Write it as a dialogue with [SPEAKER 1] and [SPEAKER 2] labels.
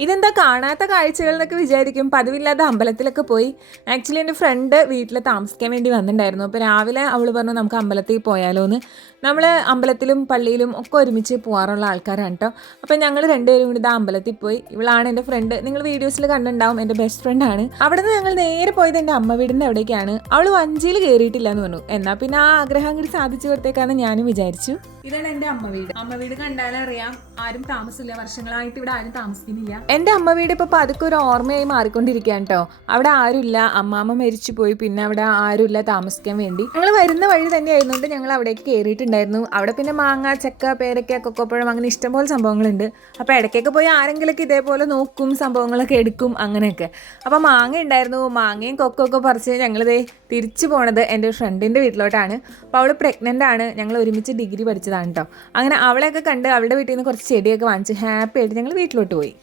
[SPEAKER 1] ഇതെന്താ കാണാത്ത കാഴ്ചകൾ എന്നൊക്കെ വിചാരിക്കും. പതിവില്ലാതെ അമ്പലത്തിലൊക്കെ പോയി. ആക്ച്വലി എന്റെ ഫ്രണ്ട് വീട്ടിൽ താമസിക്കാൻ വേണ്ടി വന്നിട്ടുണ്ടായിരുന്നു. അപ്പോൾ രാവിലെ അവൾ പറഞ്ഞു നമുക്ക് അമ്പലത്തിൽ പോയാലോ എന്ന് നമ്മൾ അമ്പലത്തിലും പള്ളിയിലും ഒക്കെ ഒരുമിച്ച് പോകാറുള്ള ആൾക്കാരാണ് കേട്ടോ അപ്പോൾ ഞങ്ങൾ രണ്ടുപേരും കൂടി ഇതാ അമ്പലത്തിൽ പോയി. ഇവളാണ് എന്റെ ഫ്രണ്ട് നിങ്ങൾ വീഡിയോസിൽ കണ്ടിട്ടുണ്ടാവും. എന്റെ ബെസ്റ്റ് ഫ്രണ്ടാണ് അവിടെ നിന്ന് ഞങ്ങൾ നേരെ പോയത് എന്റെ അമ്മ വീടിന്റെ അവിടേക്കാണ്. അവൾ വഞ്ചിയിൽ കയറിയിട്ടില്ല എന്ന് പറഞ്ഞു. എന്നാൽ പിന്നെ ആ ആഗ്രഹം കൂടി സാധിച്ചു കൊടുത്തേക്കാന്ന് ഞാനും വിചാരിച്ചു. ഇതാണ് എന്റെ അമ്മ വീട്. അമ്മ വീട് കണ്ടാലറിയാം ആരും താമസമില്ല. വർഷങ്ങളായിട്ട് ഇവിടെ ആരും താമസിക്കുന്നില്ല. എന്റെ അമ്മ വീട് ഇപ്പോൾ പതുക്കെ ഒരു ഓർമ്മയായി മാറിക്കൊണ്ടിരിക്കുകയാണ് കേട്ടോ. അവിടെ ആരുമില്ല. അമ്മാമ്മ മരിച്ചു പോയി പിന്നെ അവിടെ ആരുമില്ല താമസിക്കാൻ വേണ്ടി. ഞങ്ങൾ വരുന്ന വഴി തന്നെ ആയിരുന്നുകൊണ്ട് ഞങ്ങൾ അവിടേക്ക് കയറിയിട്ടുണ്ടായിരുന്നു അവിടെ പിന്നെ മാങ്ങ ചക്ക പേരക്ക കൊക്കപ്പഴം അങ്ങനെ ഇഷ്ടംപോലെ സംഭവങ്ങളുണ്ട്. അപ്പോൾ ഇടയ്ക്കൊക്കെ പോയി ആരെങ്കിലൊക്കെ ഇതേപോലെ നോക്കും സംഭവങ്ങളൊക്കെ എടുക്കും അങ്ങനെയൊക്കെ. അപ്പോൾ മാങ്ങ ഉണ്ടായിരുന്നു. മാങ്ങയും കൊക്കൊക്കെ പറിച്ച് ഞങ്ങളിതേ തിരിച്ചു പോണത് എന്റെ ഫ്രണ്ടിന്റെ വീട്ടിലോട്ടാണ്. അപ്പോൾ അവൾ പ്രഗ്നന്റ് ആണ്. ഞങ്ങൾ ഒരുമിച്ച് ഡിഗ്രി പഠിച്ചതാണ് കേട്ടോ. അങ്ങനെ അവളെയൊക്കെ കണ്ട് അവളുടെ വീട്ടിൽ നിന്ന് കുറച്ച് ചെടിയൊക്കെ വാങ്ങിച്ച് ഹാപ്പി ആയിട്ട് ഞങ്ങൾ വീട്ടിലോട്ട് പോയി.